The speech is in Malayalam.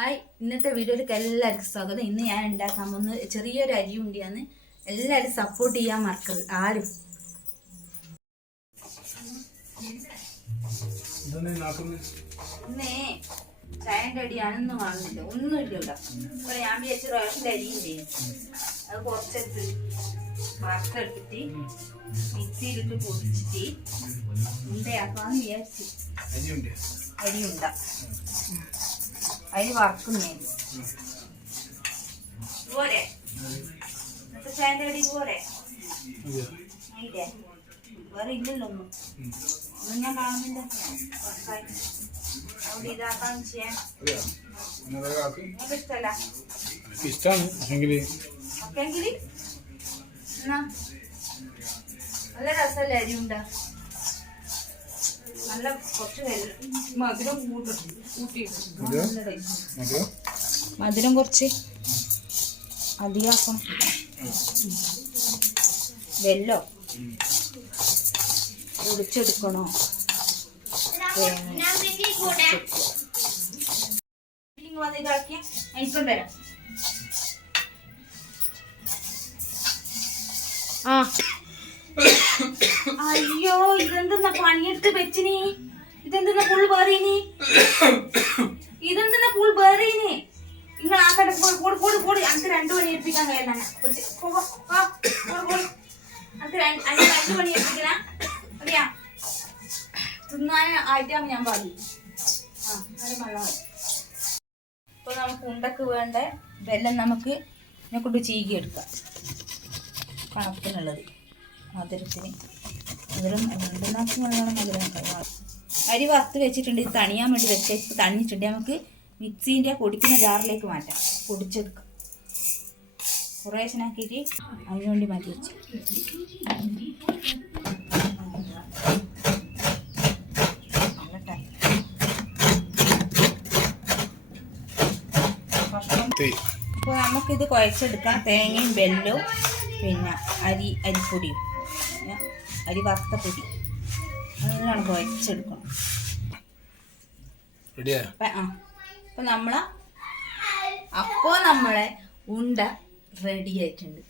ഹായ്, ഇന്നത്തെ വീഡിയോയിലേക്ക് എല്ലാവർക്കും സ്വാഗതം. ഇന്ന് ഞാൻ ഉണ്ടാക്കാൻ പോകുന്ന ചെറിയൊരു അരി ഉണ്ടിയാണ്. എല്ലാവരും സപ്പോർട്ട് ചെയ്യാൻ മറക്കരുത് ആരും. ഇന്നേ ചായൻ്റെ അടിയാണെന്നും കാണുന്നില്ല, ഒന്നുമില്ല ഇവിടെ. ഇപ്പോൾ ഞാൻ വിചാരിച്ച റേഷൻ്റെ അരിയുണ്ടേ, അത് കുറച്ചെടുത്ത് വറുത്തെടുത്തിട്ട് മിക്സിയിലിട്ട് പൊടിച്ചിട്ട് ഉണ്ടയാക്കാന്ന് വിചാരിച്ചു. അരിയുണ്ട അരി വറക്കുന്നേ പോരെ. ഇന്നത്തെ ചായൻ്റെ അടി പോരെ. ആയില്ലേ? വേറെ ഇല്ലല്ലോ ഒന്നും ഞാൻ കാണുന്നില്ല. അതുകൊണ്ട് ഇതാക്കാന്ന് ചെയ്യാൻ ഇഷ്ടമല്ല. ഒക്കെങ്കില് എന്നാ നല്ല രസമല്ലേ അരി ഉണ്ട. നല്ല കുറച്ച് മധുരം മധുരം കുറച്ച് അധികമാക്കണം. വെല്ലോ പൊടിച്ചെടുക്കണോ? എനിക്കും തരാം. ആ അയ്യോ, ഇതെന്തെന്നാ പണിയെടുത്ത് വെച്ചിനി? ഇതെന്തെന്നാ ഫുൾ വേറീനി? ഇതെന്തെന്നാ ഫുൾ വേറീനി? നിങ്ങൾ ആ കട കൂടി അനക്ക് 2 മണി ഏൽപ്പിക്കാൻ കഴിയില്ല. അനക്ക് 2 മണി ഏൽപ്പിക്കണ അറിയാ. തിന്നാൻ ആയിട്ടാണ് ഞാൻ പറഞ്ഞു. ആ അത് വെള്ളം. ഇപ്പൊ നമുക്ക് ഉണ്ടക്ക് വേണ്ട വെല്ലം നമുക്ക് ഇതിനെ കൊണ്ട് ചീകി എടുക്കാം. കണക്കിനുള്ളത് മധുരത്തിന് മധുരം 2 നാശം നല്ലോണം മധുരം. അരി വറുത്ത് വെച്ചിട്ടുണ്ട്. ഇത് തണിയാൻ വേണ്ടി വെച്ച് തണിഞ്ഞിട്ടുണ്ട്. നമുക്ക് മിക്സീൻ്റെ പൊടിക്കുന്ന ജാറിലേക്ക് മാറ്റാം, പൊടിച്ചെടുക്കാം. കുറേശ്ശനാക്കിയിട്ട് അതിനുവേണ്ടി മാറ്റി വെച്ച് അപ്പോൾ നമുക്കിത് കുഴച്ചെടുക്കാം. തേങ്ങയും വെല്ലവും പിന്നെ അരിപ്പൊടിയും അരി വറുത്ത പൊടി അങ്ങനെയാണ് കുഴച്ചെടുക്കണം. അപ്പോൾ നമ്മളെ ഉണ്ട റെഡി ആയിട്ടുണ്ട്.